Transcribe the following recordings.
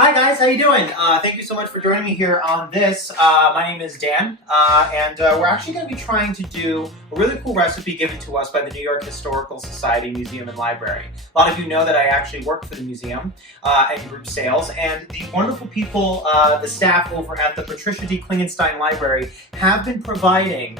Hi guys, how you doing? Thank you so much for joining me here on this. My name is Dan, and we're actually going to be trying to do a really cool recipe given to us by the New York Historical Society Museum and Library. A lot of you know that I actually work for the museum and group sales, and the wonderful people, the staff over at the Patricia D. Klingenstein Library have been providing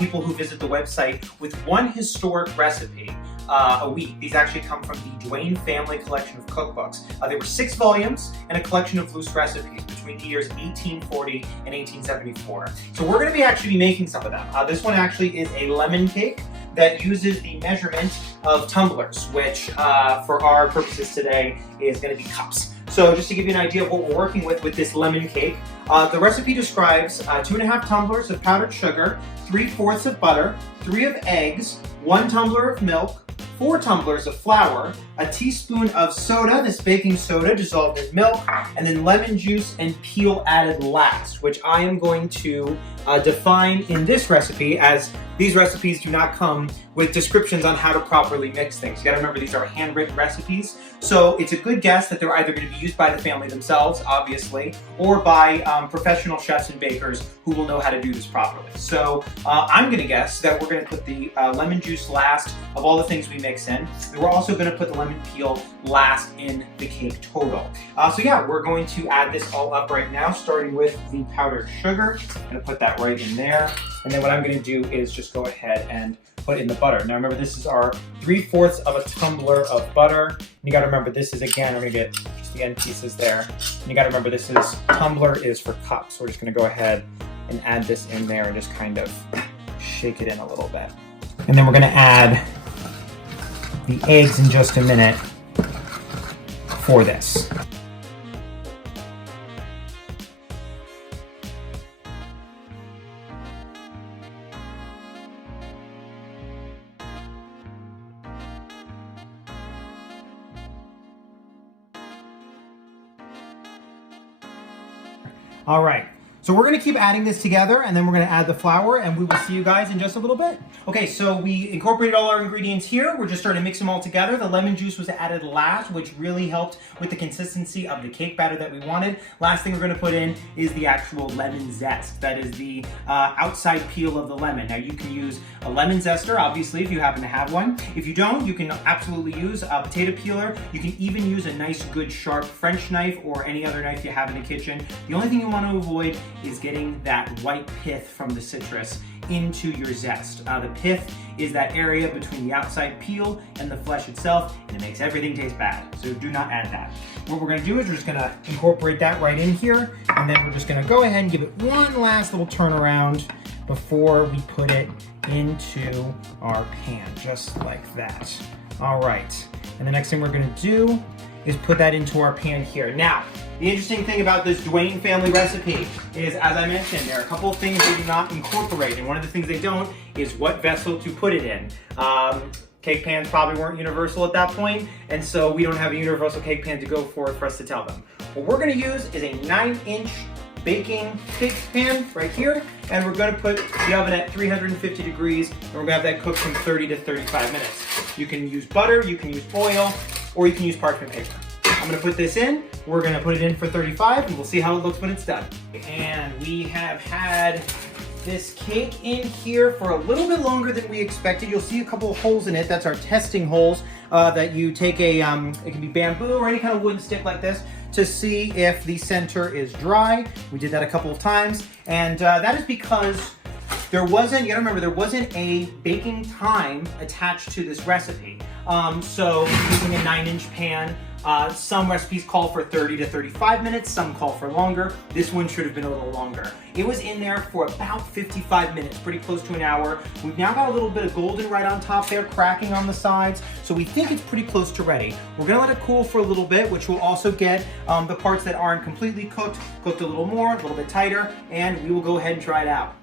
people who visit the website with one historic recipe a week. These actually come from the Duane Family Collection of Cookbooks. There were 6 volumes and a collection of loose recipes between the years 1840 and 1874. So we're going to be actually making some of them. This one actually is a lemon cake that uses the measurement of tumblers, which for our purposes today is going to be cups. So just to give you an idea of what we're working with this lemon cake, the recipe describes 2½ tumblers of powdered sugar, 3/4 of butter, 3 of eggs, 1 tumbler of milk, 4 tumblers of flour, a teaspoon of soda, this baking soda dissolved in milk, and then lemon juice and peel added last, which I am going to define in this recipe, as these recipes do not come with descriptions on how to properly mix things. You gotta remember, these are handwritten recipes, so it's a good guess that they're either gonna be used by the family themselves, obviously, or by professional chefs and bakers who will know how to do this properly. So I'm gonna guess that we're gonna put the lemon juice last of all the things we mix in, and we're also gonna put the lemon peel last in the cake total. So yeah, we're going to add this all up right now, starting with the powdered sugar. I'm gonna put that right in there, and then what I'm gonna do is just go ahead and put in the butter. Now remember, this is our 3/4 of a tumbler of butter. And you gotta remember, this is, again, I'm gonna get just the end pieces there. And you gotta remember, this is, tumbler is for cups. So we're just gonna go ahead and add this in there and just kind of shake it in a little bit. And then we're gonna add the eggs in just a minute for this. All right, so we're gonna keep adding this together, and then we're gonna add the flour, and we will see you guys in just a little bit. Okay, so we incorporated all our ingredients here. We're just starting to mix them all together. The lemon juice was added last, which really helped with the consistency of the cake batter that we wanted. Last thing we're gonna put in is the actual lemon zest. That is the outside peel of the lemon. Now you can use a lemon zester, obviously, if you happen to have one. If you don't, you can absolutely use a potato peeler. You can even use a nice, good, sharp French knife or any other knife you have in the kitchen. The only thing you want to avoid is getting that white pith from the citrus into your zest. The pith is that area between the outside peel and the flesh itself, and it makes everything taste bad. So do not add that. What we're gonna do is we're just gonna incorporate that right in here, and then we're just gonna go ahead and give it one last little turnaround before we put it into our pan, just like that. All right, and the next thing we're gonna do is put that into our pan here. Now, the interesting thing about this Duane family recipe is, as I mentioned, there are a couple of things they do not incorporate, and one of the things they don't is what vessel to put it in. Cake pans probably weren't universal at that point, and so we don't have a universal cake pan to go for us to tell them. What we're gonna use is a 9-inch baking cake pan right here, and we're gonna put the oven at 350 degrees, and we're gonna have that cooked from 30 to 35 minutes. You can use butter, you can use oil, or you can use parchment paper. I'm gonna put this in, we're gonna put it in for 35, and we'll see how it looks when it's done. And we have had this cake in here for a little bit longer than we expected. You'll see a couple of holes in it. That's our testing holes that you take a, it can be bamboo or any kind of wooden stick like this to see if the center is dry. We did that a couple of times, and that is because there wasn't, you gotta remember, there wasn't a baking time attached to this recipe. So using a 9-inch pan, some recipes call for 30 to 35 minutes, some call for longer. This one should have been a little longer. It was in there for about 55 minutes, pretty close to an hour. We've now got a little bit of golden right on top there, cracking on the sides, so we think it's pretty close to ready. We're gonna let it cool for a little bit, which will also get the parts that aren't completely cooked a little more, a little bit tighter, and we will go ahead and try it out.